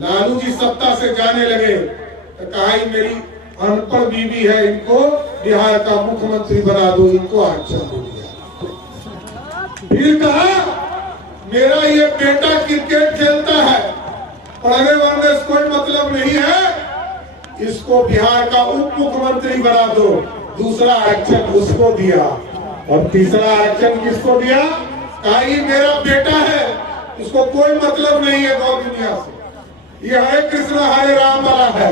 लालू जी सत्ता से जाने लगे तो कहा ही मेरी अनपढ़ बीवी है, इनको बिहार का मुख्यमंत्री बना दो, इनको आरक्षण दे दिया। फिर कहा मेरा ये बेटा क्रिकेट खेलता है, पढ़ने वढ़ने से कोई मतलब नहीं है, इसको बिहार का उप मुख्यमंत्री बना दो। दूसरा आरक्षण उसको दिया और तीसरा आरक्षण किसको दिया? कहा ये मेरा बेटा है, इसको कोई मतलब नहीं है गौ दुनिया से, ये हरे कृष्ण हरे राम वाला है,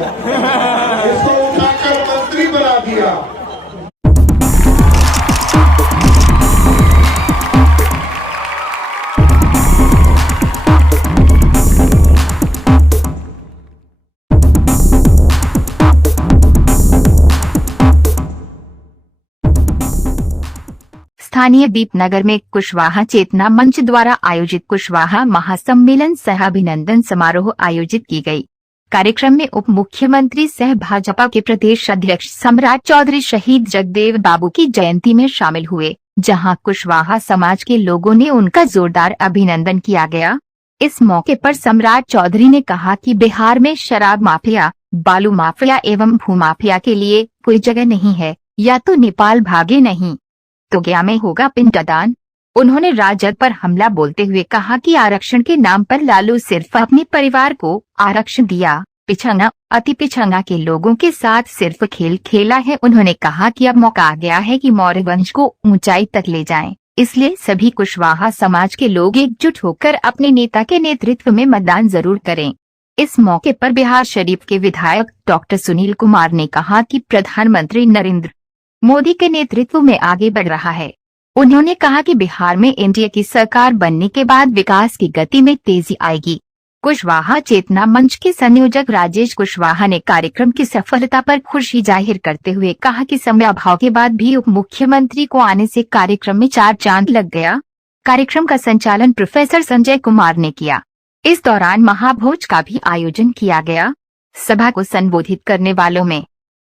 इसको उठाकर मंत्री बना दिया। स्थानीय दीपनगर में कुशवाहा चेतना मंच द्वारा आयोजित कुशवाहा महासम्मेलन सह अभिनंदन समारोह आयोजित की गई। कार्यक्रम में उप मुख्यमंत्री सह भाजपा के प्रदेश अध्यक्ष सम्राट चौधरी शहीद जगदेव बाबू की जयंती में शामिल हुए, जहां कुशवाहा समाज के लोगों ने उनका जोरदार अभिनंदन किया गया। इस मौके पर सम्राट चौधरी ने कहा कि बिहार में शराब माफिया, बालू माफिया एवं भूमाफिया के लिए कोई जगह नहीं है, या तो नेपाल भागे नहीं तो गया में होगा पिंडदान। उन्होंने राजद पर हमला बोलते हुए कहा कि आरक्षण के नाम पर लालू सिर्फ अपने परिवार को आरक्षण दिया, पिछड़ा अति पिछड़ा के लोगों के साथ सिर्फ खेल खेला है। उन्होंने कहा कि अब मौका आ गया है कि मौर्य वंश को ऊंचाई तक ले जाएं, इसलिए सभी कुशवाहा समाज के लोग एकजुट होकर अपने नेता के नेतृत्व में मतदान जरूर करें। इस मौके पर बिहार शरीफ के विधायक डॉक्टर सुनील कुमार ने कहा कि प्रधानमंत्री नरेंद्र मोदी के नेतृत्व में आगे बढ़ रहा है। उन्होंने कहा कि बिहार में एनडीए की सरकार बनने के बाद विकास की गति में तेजी आएगी। कुशवाहा चेतना मंच के संयोजक राजेश कुशवाहा ने कार्यक्रम की सफलता पर खुशी जाहिर करते हुए कहा कि समय अभाव के बाद भी उप मुख्यमंत्री को आने से कार्यक्रम में 4 चांद लग गया। कार्यक्रम का संचालन प्रोफेसर संजय कुमार ने किया। इस दौरान महाभोज का भी आयोजन किया गया। सभा को संबोधित करने वालों में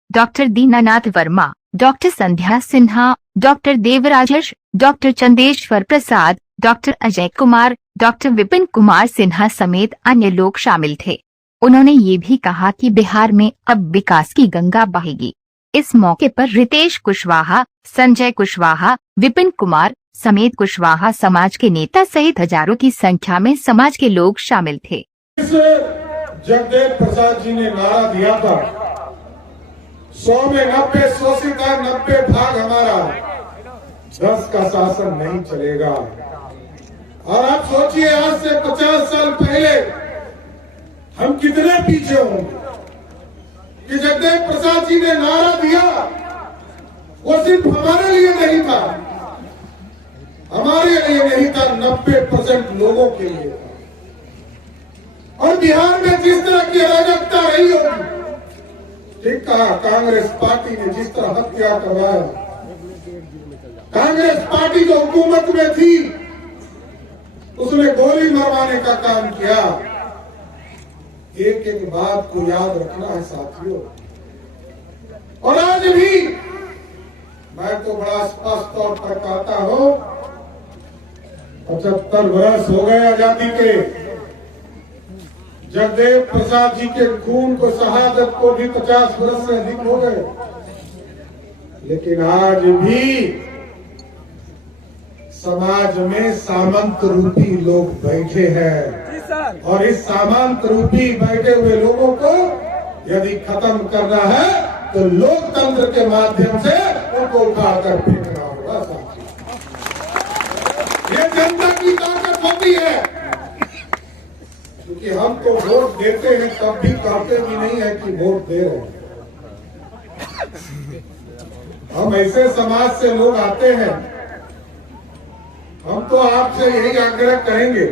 डॉक्टर दीनानाथ वर्मा, डॉक्टर संध्या Sinha, doctor देवराजेश, doctor Chandeshwar Prasad, doctor Ajay Kumar, doctor Vipin Kumar Sinha समेत अन्य लोग शामिल थे। उन्होंने ये भी कहा कि बिहार में अब विकास की गंगा बहेगी। इस मौके पर रितेश कुशवाहा, संजय कुशवाहा, विपिन कुमार समेत कुशवाहा समाज के नेता सहित हजारों की संख्या में समाज के लोग शामिल थे। जगदेव प्रसाद जी ने नारा दिया था, 100 में 90 शोषित है, 90 भाग हमारा, 10 का शासन नहीं चलेगा। और आप सोचिए आज से 50 साल पहले हम कितने पीछे होंगे कि जगदेव प्रसाद जी ने नारा दिया, वो सिर्फ हमारे लिए नहीं था, हमारे लिए नहीं था, 90% लोगों के लिए था। और बिहार में जिस तरह की अराजकता रही होगी, ठीक कहा, कांग्रेस पार्टी ने जिस तरह हत्या करवाया, कांग्रेस पार्टी जो हुकूमत में थी उसने गोली मरवाने का काम किया। एक एक बात को याद रखना है साथियों। और आज भी मैं तो बड़ा स्पष्ट तौर पर कहता हूं, 75 वर्ष हो गए आजादी के। जगदेव प्रसाद जी के खून को, शहादत को भी 50 वर्ष से अधिक हो गए, लेकिन आज भी समाज में सामंत रूपी लोग बैठे हैं और इस सामंत रूपी बैठे हुए लोगों को यदि खत्म करना है तो लोकतंत्र के माध्यम से उनको उठाकर फेंकना होगा साथियों। ये जनता की ताकत होती है, क्योंकि हम तो वोट देते हैं तब भी कहते भी नहीं है कि वोट दे रहे हैं। हम ऐसे समाज से लोग आते हैं, हम तो आपसे यही आग्रह करेंगे,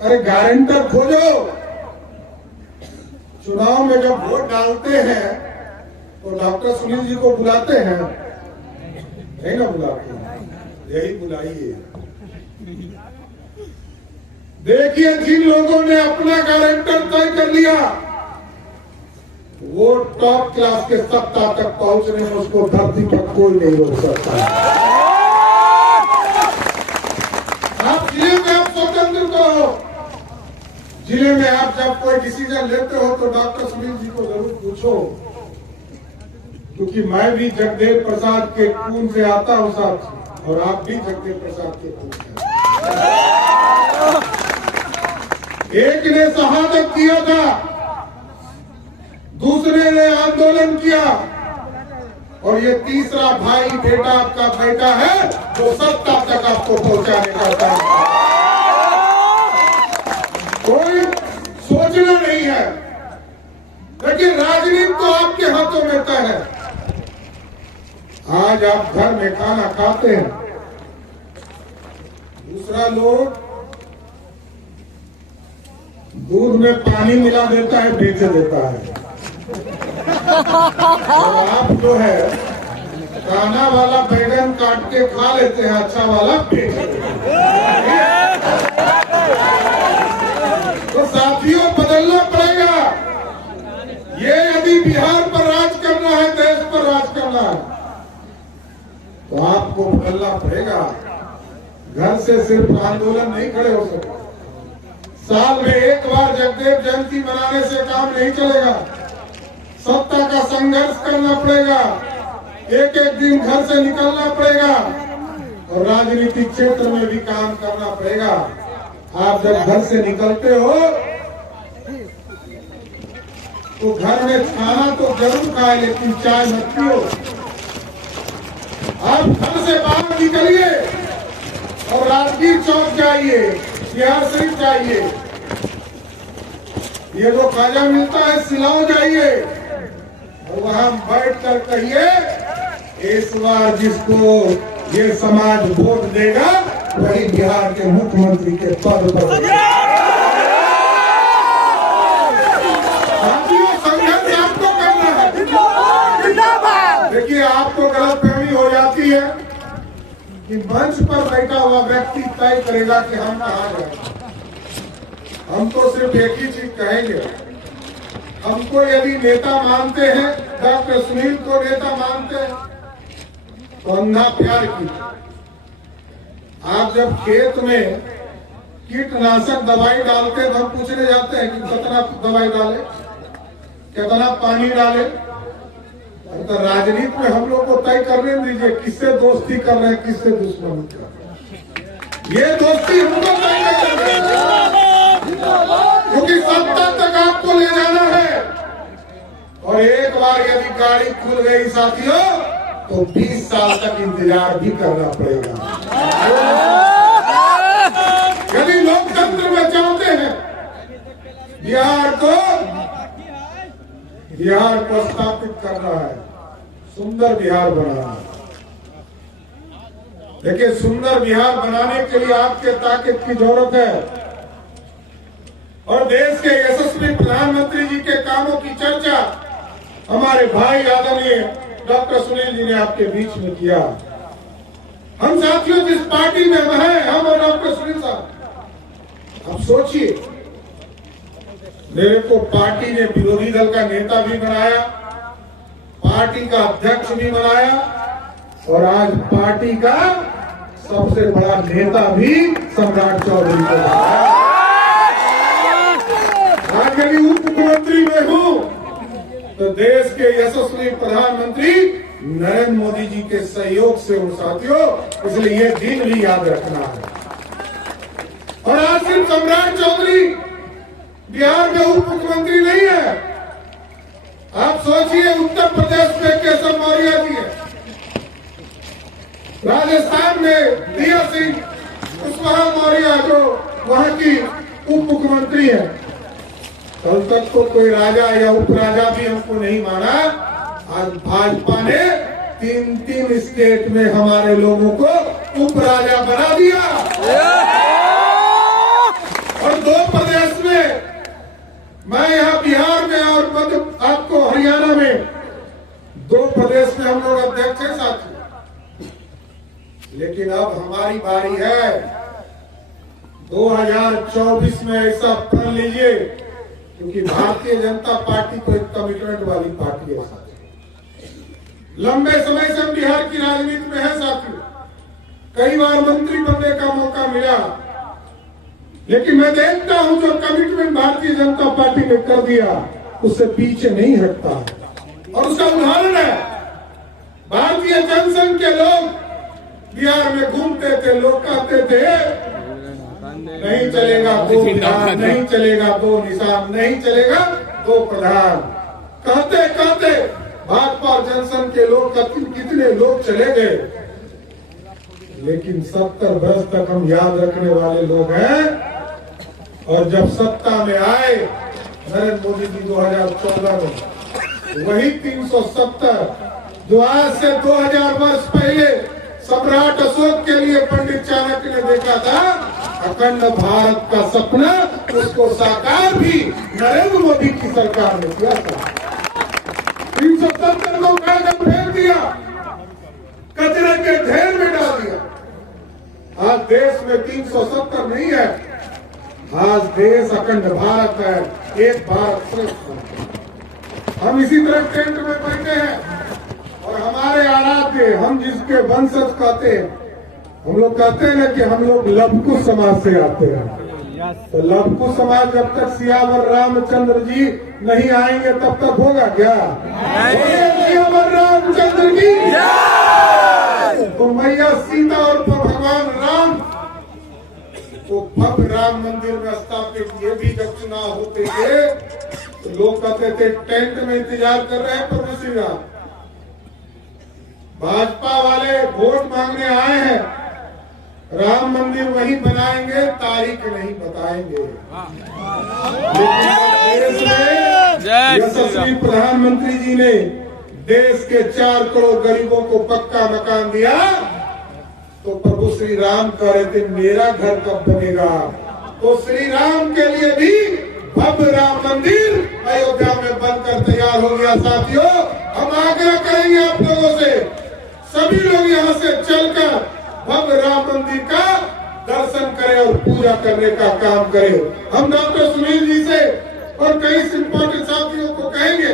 अरे गारंटर खोजो। चुनाव में जब वोट डालते हैं तो डॉक्टर सुनील जी को बुलाते हैं, नहीं ना बुलाते हैं, यही बुलाइए। देखिए जिन लोगों ने अपना गारंटर तय कर लिया, वो टॉप क्लास के सत्ता तक पहुंचने में उसको धरती पर कोई नहीं रोक सकता। आप जिले में आप स्वतंत्र तो हो, जिले में आप जब कोई डिसीजन लेते हो तो डॉक्टर सुनील जी को जरूर पूछो, क्योंकि मैं भी जगदेव प्रसाद के खून से आता हूं साहब, और आप भी जगदेव प्रसाद के खून से। एक ने शहादत किया था, दूसरे ने आंदोलन किया, और ये तीसरा भाई बेटा आपका बेटा है जो सत्ता तक आपको पहुंचाने का काम। कोई सोचना नहीं है, लेकिन राजनीति तो आपके हाथों में तय है। आज आप घर में खाना खाते हैं, दूसरा लोग दूध में पानी मिला देता है, बेच देता है, और आप जो है काना वाला बैगन काट के खा लेते हैं, अच्छा वाला बेच देते हैं। तो साथियों, बदलना पड़ेगा। ये यदि बिहार पर राज करना है, देश पर राज करना है, तो आपको बदलना पड़ेगा। घर से सिर्फ आंदोलन नहीं खड़े हो सकते। साल में एक बार जगदेव जयंती मनाने से काम नहीं चलेगा। सत्ता का संघर्ष करना पड़ेगा, एक एक दिन घर से निकलना पड़ेगा, और राजनीतिक क्षेत्र में भी काम करना पड़ेगा। आप जब घर से निकलते हो तो घर में खाना तो जरूर खाए, लेकिन चाय मत पियो। आप घर से बाहर निकलिए और राजगीर चौक जाइए, बिहार शरीफ जाइए, ये जो खाजा मिलता है सिलाओ जाइए, और वहां बैठ कर कहिए, इस बार जिसको ये समाज वोट देगा वही बिहार के मुख्यमंत्री के पद पर। साथियों, संघर्ष आपको करना है। देखिए, आपको गलतफहमी हो जाती है कि मंच पर बैठा हुआ व्यक्ति तय करेगा कि हम कहाँ जाएंगे। हम तो सिर्फ एक ही चीज कहेंगे, हमको यदि नेता मानते हैं, डॉक्टर सुनील को नेता मानते हैं, तो अंधा प्यार की। आप जब खेत में कीटनाशक दवाई डालते हैं तो हम पूछने जाते हैं कि कितना दवाई डाले, कितना पानी डाले। तो राजनीति में हम लोग को तय करने दीजिए, किससे दोस्ती कर रहे हैं, किससे दुश्मनी कर रहे हैं। ये दोस्ती हमको तय करनी है, क्योंकि सत्ता तक आपको ले जाना है। और एक बार यदि गाड़ी खुल गई साथियों, तो 20 साल तक इंतजार भी करना पड़ेगा। यदि लोकतंत्र में चाहते हैं बिहार को स्थापित करना है, सुंदर बिहार बनाना है। देखिए, सुंदर बिहार बनाने के लिए आपके ताकत की जरूरत है, और देश के यशस्वी प्रधानमंत्री जी के कामों की चर्चा हमारे भाई आदरणीय डॉक्टर सुनील जी ने आपके बीच में किया। हम साथियों जिस पार्टी में हम हैं, हम और डॉक्टर सुनील साहब, आप सोचिए, मेरे को पार्टी ने विरोधी दल का नेता भी बनाया, पार्टी का अध्यक्ष भी बनाया, और आज पार्टी का सबसे बड़ा नेता भी सम्राट चौधरी को बनाया। आज यदि उप मुख्यमंत्री में हूं तो देश के यशस्वी प्रधानमंत्री नरेंद्र मोदी जी के सहयोग से हूं साथियों, इसलिए ये दिन भी याद रखना है। और आज सिर्फ सम्राट चौधरी बिहार में उप मुख्यमंत्री नहीं है। आप सोचिए, उत्तर प्रदेश में केशव मौर्य जी है, राजस्थान में दिया सिंह कुशवाहा मौर्य जो वहां की उप मुख्यमंत्री है। कल तक तो कोई राजा या उपराजा भी हमको नहीं माना। आज भाजपा ने 3 स्टेट में हमारे लोगों को उपराजा बना दिया, और 2 प्रदेश में, मैं यहाँ बिहार में और मध्य आपको हरियाणा में, 2 प्रदेश में हम लोग अध्यक्ष हैं साथी। लेकिन अब हमारी बारी है। 2024 में ऐसा पढ़ लीजिए, क्योंकि भारतीय जनता पार्टी तो एक कमिटमेंट वाली पार्टी है साथियों। लंबे समय से हम बिहार की राजनीति में है साथियों। कई बार मंत्री बनने का मौका मिला, लेकिन मैं देखता हूं जो कमिटमेंट भारतीय जनता पार्टी ने कर दिया उससे पीछे नहीं हटता। और उसका उदाहरण है भारतीय जनसंघ के लोग बिहार में घूमते थे, लोग कहते थे नहीं चलेगा दो बिहार, नहीं चलेगा दो निशान, नहीं चलेगा दो प्रधान। कहते कहते भाजपा और जनसंघ के लोग कितने लोग चले गए, लेकिन 70 वर्ष तक हम याद रखने वाले लोग हैं। और जब सत्ता में आए नरेंद्र मोदी जी 2014 में, वही 370 जो आज से 2000 वर्ष पहले सम्राट अशोक के लिए पंडित चाणक्य ने देखा था, अखंड भारत का सपना, उसको साकार भी नरेंद्र मोदी की सरकार ने किया था। 370 को कागज फेंक दिया, कचरे के ढेर में डाल दिया। आज देश में 370 नहीं है, आज देश अखंड भारत है, एक भारत श्रेष्ठ भारत। हम इसी तरह टेंट में बैठे हैं और हमारे आराध्य, हम जिसके वंशज कहते हैं, हम लोग कहते हैं ना कि हम लोग लवकुश समाज से आते हैं। तो लवकुश समाज जब तक सियावर रामचंद्र जी नहीं आएंगे तब तक होगा क्या? सियावर रामचंद्र की तो मैया सीता और भगवान राम को भव्य राम मंदिर में स्थापित, ये भी जब चुनाव होते थे तो लोग कहते थे टेंट में इंतजार कर रहे हैं प्रभु श्री राम। भाजपा वाले वोट मांगने आए हैं, राम मंदिर वही बनाएंगे, तारीख नहीं बताएंगे। लेकिन देश में यशस्वी प्रधानमंत्री जी ने देश के 4 करोड़ गरीबों को पक्का मकान दिया, तो प्रभु श्री राम कह रहे थे मेरा घर कब बनेगा? तो श्री राम के लिए भी भव्य राम मंदिर अयोध्या में बनकर तैयार हो गया। साथियों, हम आग्रह करेंगे आप लोगों से, सभी लोग यहाँ से चलकर भव्य राम मंदिर का दर्शन करें और पूजा करने का काम करें। हम डॉक्टर सुनील जी से और कई इंपॉर्टेंट साथियों को कहेंगे,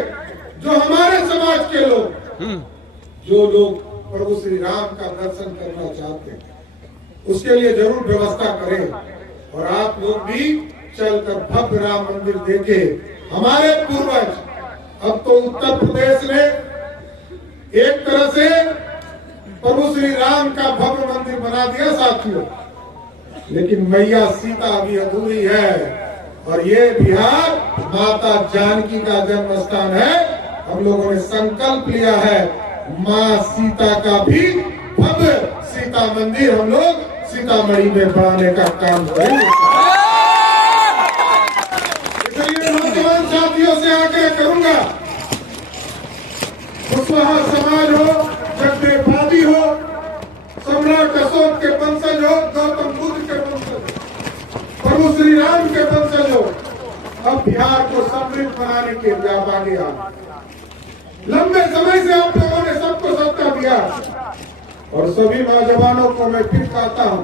जो हमारे समाज के लोग, जो लोग प्रभु श्री राम का दर्शन करना चाहते हैं, उसके लिए जरूर व्यवस्था करें। और आप लोग भी चलकर भव्य राम मंदिर देखें। हमारे पूर्वज, अब तो उत्तर प्रदेश ने एक तरह से प्रभु श्री राम का भव्य मंदिर बना दिया साथियों, लेकिन मैया सीता अभी अधूरी है। और ये बिहार माता जानकी का जन्म स्थान है। हम लोगों ने संकल्प लिया है माँ सीता का भी भव्य सीता मंदिर हम लोग सीतामढ़ी में बनाने का काम करेंगे। इसलिए नौजवान साथियों से आग्रह करूंगा, कुशवाहा समाज हो, जगदेववादी हो, सम्राट अशोक के वंशज हो, गौतम बुद्ध के वंशज, प्रभु श्री राम के वंशज हो, अब बिहार को समृद्ध बनाने के लिए आप आगे आ। लंबे समय से आप लोगों ने सबको सत्ता दिया, और सभी नौजवानों को मैं फिर कहता हूं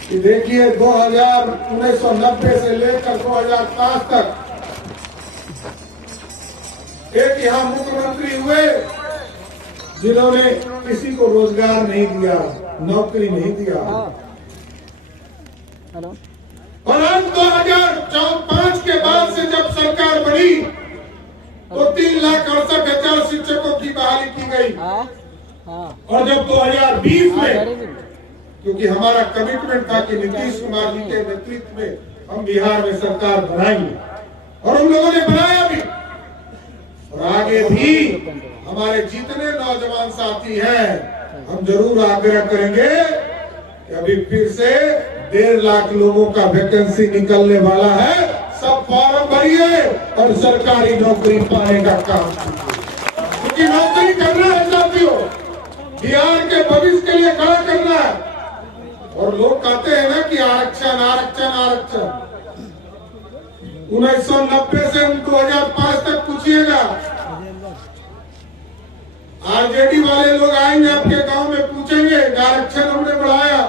कि देखिए 1990 से लेकर 2005 तक एक यहाँ मुख्यमंत्री हुए जिन्होंने किसी को रोजगार नहीं दिया, नौकरी नहीं दिया। और आज 2005 के बाद से जब सरकार बनी तो 3,68,000 शिक्षकों की बहाली की गई। और जब 2020 में, क्योंकि हमारा कमिटमेंट था कि नीतीश कुमार जी के नेतृत्व में हम बिहार में सरकार बनाएंगे, और हम लोगों ने बनाया भी। और आगे भी हमारे जितने नौजवान साथी हैं, हम जरूर आग्रह करेंगे कि अभी फिर से 1.5 लाख लोगों का वैकेंसी निकलने वाला है। सब फॉर्म भरिए और सरकारी नौकरी पाने का काम कीजिए, क्योंकि नौकरी करना है साथियों, बिहार के भविष्य के लिए खड़ा करना है। और लोग कहते हैं ना कि आरक्षण आरक्षण आरक्षण, 1990 से 2005 तक पूछिएगा, आरजेडी वाले लोग आएंगे आपके गांव में, पूछेंगे आरक्षण हमने बढ़ाया।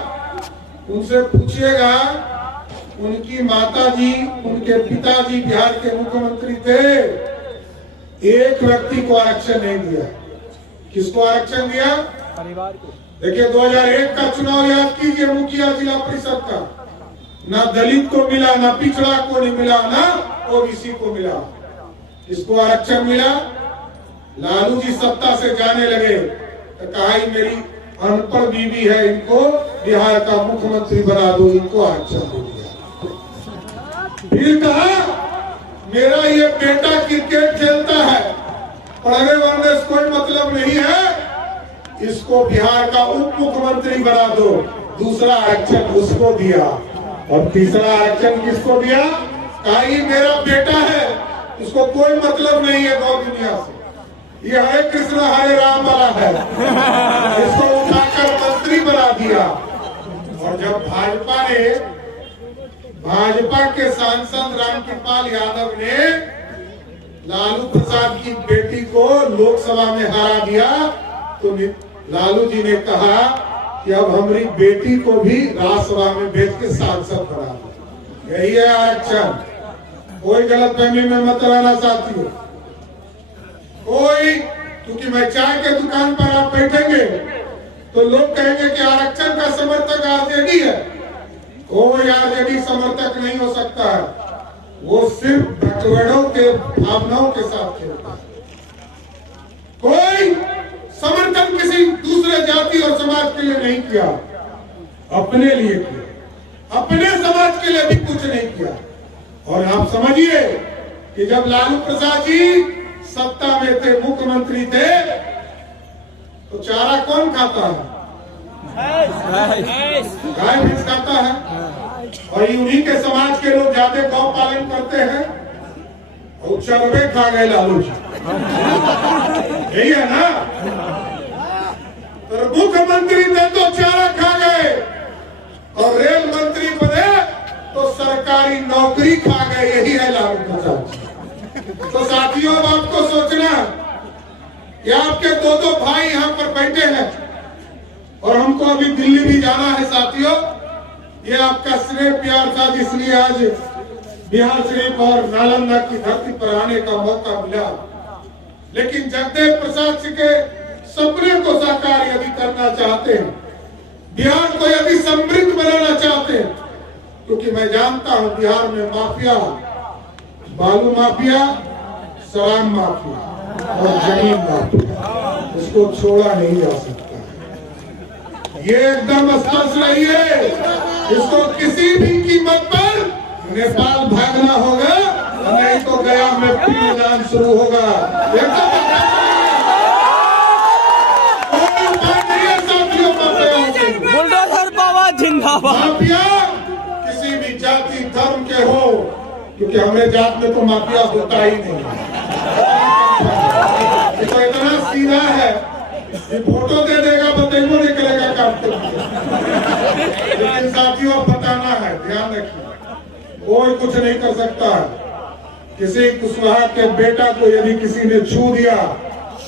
उनसे पूछिएगा, उनकी माताजी, उनके पिताजी बिहार के मुख्यमंत्री थे, एक व्यक्ति को आरक्षण नहीं दिया। किसको आरक्षण दिया? परिवार को। देखिए 2001 का चुनाव याद कीजिए, मुखिया जिला परिषद का, ना दलित को मिला, ना पिछड़ा को नहीं मिला, ना ओबीसी को मिला। इसको आरक्षण मिला। लालू जी सत्ता से जाने लगे तो कहा ही मेरी अनपढ़ बीवी है, इनको बिहार का मुख्यमंत्री बना दो, इनको आरक्षण दे दिया। फिर कहा मेरा ये बेटा क्रिकेट खेलता है, पढ़ने वढ़ने से कोई मतलब नहीं है, इसको बिहार का उप मुख्यमंत्री बना दो, दूसरा आरक्षण उसको दिया। और तीसरा आरक्षण किसको दिया? कहा ये मेरा बेटा है, इसको कोई मतलब नहीं है गौ दुनिया से, ये हरे कृष्ण हरे राम वाला है, इसको उठाकर मंत्री बना दिया। और जब भाजपा के सांसद रामकृपाल यादव ने लालू प्रसाद की बेटी को लोकसभा में हरा दिया तो लालू जी ने कहा कि अब हमारी बेटी को भी राज्यसभा में भेज के सांसद बना दो। यही है आरक्षण। कोई गलतफहमी में मत रहना साथियों। कोई, क्योंकि मैं चाय के दुकान पर आप बैठेंगे तो लोग कहेंगे कि आरक्षण का समर्थक आरजेडी है। कोई आरजेडी समर्थक नहीं हो सकता है, वो सिर्फ बैकवर्डों के भावनाओं के साथ खेलता है। कोई समर्थन किसी दूसरे जाति और समाज के लिए नहीं किया, अपने लिए किया, अपने समाज के लिए भी कुछ नहीं किया। और आप समझिए कि जब लालू प्रसाद जी सत्ता में थे, मुख्यमंत्री थे, तो चारा कौन खाता है? गाय भैंस खाता है। और उन्हीं के समाज के लोग ज्यादा गौ पालन करते हैं और चरवे खा गए लालू जी, यही है ना। तो मुख्यमंत्री थे तो चारा खा गए, और रेल मंत्री बने तो सरकारी नौकरी खा गए, यही है लालू प्रसाद जी। तो साथियों, अब आपको सोचना कि आपके दो भाई यहाँ पर बैठे हैं और हमको अभी दिल्ली भी जाना है साथियों। ये आपका स्नेह प्यार था, इसलिए आज बिहार शरीफ और नालंदा की धरती पर आने का मौका मिला। लेकिन जगदेव प्रसाद जी के सपने को साकार यदि करना चाहते हैं, बिहार को यदि समृद्ध बनाना चाहते हैं, क्योंकि मैं जानता हूं बिहार में माफिया, बालू माफिया, शराब माफिया और जमीन माफिया, इसको छोड़ा नहीं जा सकता। ये एकदम स्पष्ट रही है, इसको किसी भी कीमत पर नेपाल भागना होगा, नहीं तो गया में पिंडदान शुरू होगा। बुलडोजर पावा जिंदाबाद। माफिया किसी भी जाति धर्म के हो, क्योंकि हमारे जात में तो माफिया होता ही नहीं। तो इतना सीधा है कि फोटो दे देगा, बतेबो निकलेगा काटते। लेकिन साथियों, बताना है, ध्यान रखिए, कोई कुछ नहीं कर सकता है। किसी कुशवाहा के बेटा को यदि किसी ने छू दिया,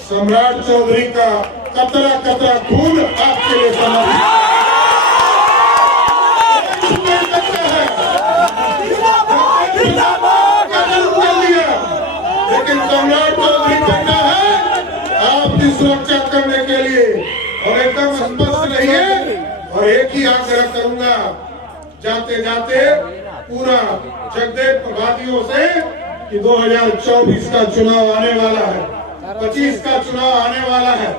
सम्राट चौधरी का कतरा कतरा खून आपके लिए समर्पित। लेकिन सम्राट चौधरी बेटा है आपकी सुरक्षा करने के लिए। और एकदम स्पष्ट रहिए, और एक ही आग्रह करूंगा जाते जाते पूरा जगदेव वादियों से कि 2024 का चुनाव आने वाला है, 25 का चुनाव आने वाला है।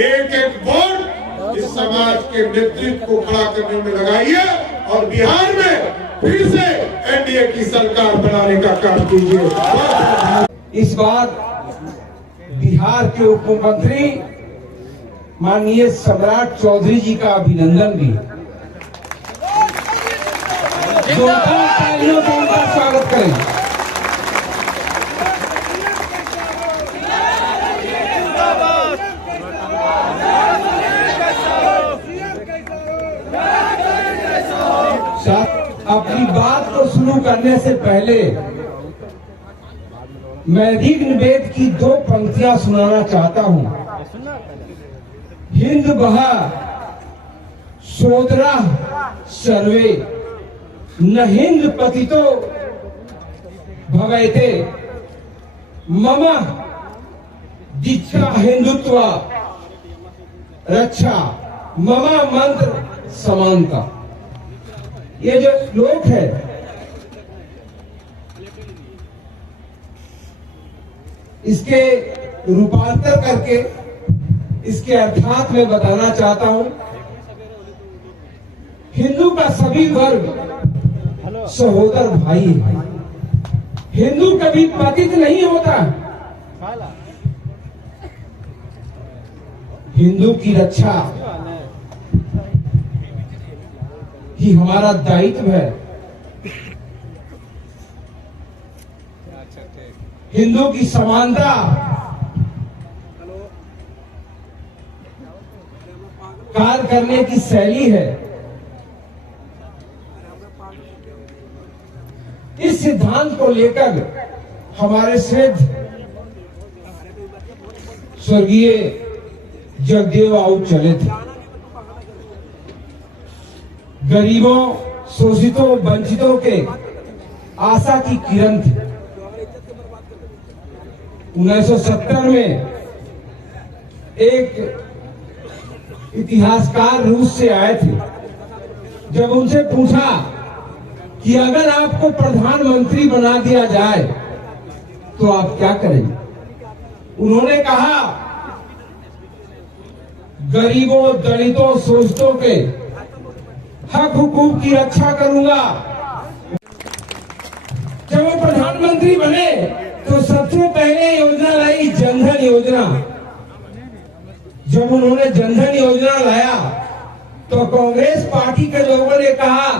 एक एक वोट इस समाज के नेतृत्व को खड़ा करने में लगाइए और बिहार में फिर से एनडीए की सरकार बनाने का काम कीजिए। इस बार बिहार के उप मुख्यमंत्री माननीय सम्राट चौधरी जी का अभिनंदन भी, जोरदार तालियों से उनका स्वागत करें। अपनी बात को शुरू करने से पहले मैं ऋग्वेद की 2 पंक्तियां सुनाना चाहता हूं। हिंद बहा शोदरा सर्वे न हिंद पतितो भवैते मम दीक्षा हिंदुत्व रक्षा मम मंत्र समानता। ये जो श्लोक है इसके रूपांतर करके इसके अर्थात में बताना चाहता हूं। हिंदू का सभी वर्ग सहोदर भाई है। हिंदू कभी पतित नहीं होता। हिंदू की रक्षा ही हमारा दायित्व है। हिंदू की समानता कार्य करने की शैली है। इस सिद्धांत को लेकर हमारे श्रेष्ठ स्वर्गीय जगदेव आउट चले थे। गरीबों, शोषितों, वंचितों के आशा की किरण थे। 1970 में एक इतिहासकार रूस से आए थे। जब उनसे पूछा कि अगर आपको प्रधानमंत्री बना दिया जाए तो आप क्या करेंगे, उन्होंने कहा गरीबों, दलितों, शोषितों के हक हुकूक की रक्षा करूंगा। जब वो प्रधानमंत्री बने तो सबसे पहले योजना लाई जनधन योजना। जब उन्होंने जनधन योजना लाया तो कांग्रेस पार्टी के लोगों ने कहा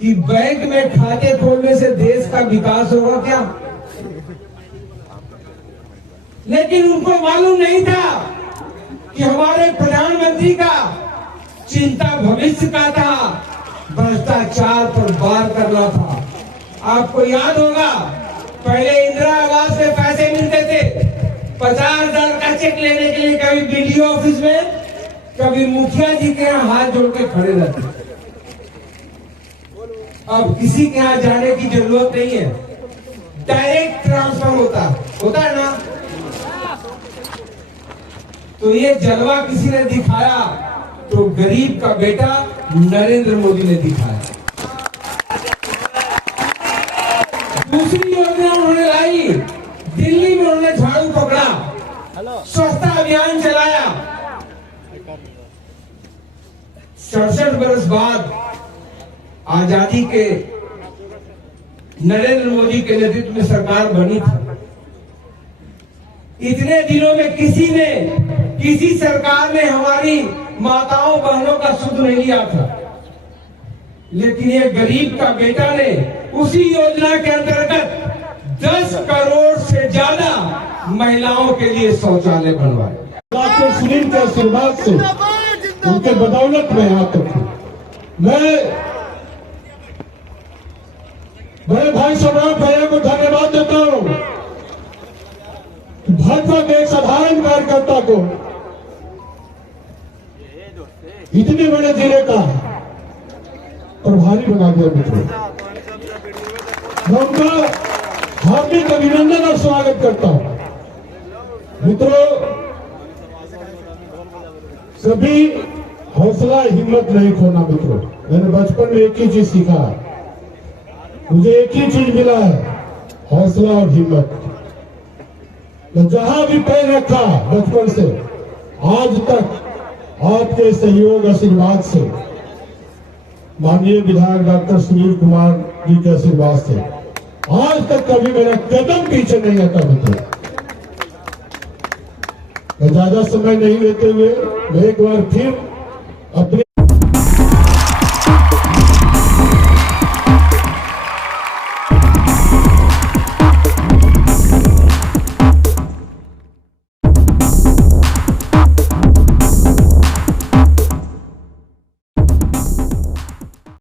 कि बैंक में खाते खोलने से देश का विकास होगा क्या। लेकिन उनको मालूम नहीं था कि हमारे प्रधानमंत्री का चिंता भविष्य का था, भ्रष्टाचार पर वार करना था। आपको याद होगा पहले इंदिरा आवास में पैसे मिलते थे, 50,000 का चेक लेने के लिए कभी बीडीओ ऑफिस में, कभी मुखिया जी के यहाँ हाथ जोड़ के खड़े रहते। अब किसी के यहाँ जाने की जरूरत नहीं है, डायरेक्ट ट्रांसफर होता है ना। तो ये जलवा किसी ने दिखाया तो गरीब का बेटा नरेंद्र मोदी ने दिखाया। दूसरी योजना उन्होंने लाई, दिल्ली में उन्होंने झाड़ू पकड़ा, स्वच्छता अभियान चलाया। 67 वर्ष बाद आजादी के नरेंद्र मोदी के नेतृत्व में सरकार बनी थी। इतने दिनों में किसी सरकार ने हमारी माताओं बहनों का सुध नहीं लिया था, लेकिन ये गरीब का बेटा ने उसी योजना के अंतर्गत 10 करोड़ से ज्यादा महिलाओं के लिए शौचालय बनवाए। डॉक्टर सुनील के आशीर्वाद से, उनके बदौलत में यहाँ तक हूं। मैं बड़े भाई सम्राट भैया को धन्यवाद देता हूं। भाजपा के एक साधारण कार्यकर्ता को इतने बड़े जिले का प्रभारी बना दिया। मित्रों, मैं उनका हार्दिक अभिनंदन और स्वागत करता हूं। मित्रों, सभी हौसला, हिम्मत नहीं खोना। मित्रों, मैंने बचपन में एक ही चीज सीखा है, मुझे एक ही चीज मिला है, हौसला और हिम्मत। मैं जहां भी पैर रखा बचपन से आज तक आपके सहयोग आशीर्वाद से, माननीय विधायक डॉक्टर सुनील कुमार जी के आशीर्वाद से आज तक कभी मेरा कदम पीछे नहीं हटा। मित्रों, मैं ज्यादा समय नहीं लेते हुए मैं एक बार फिर अपने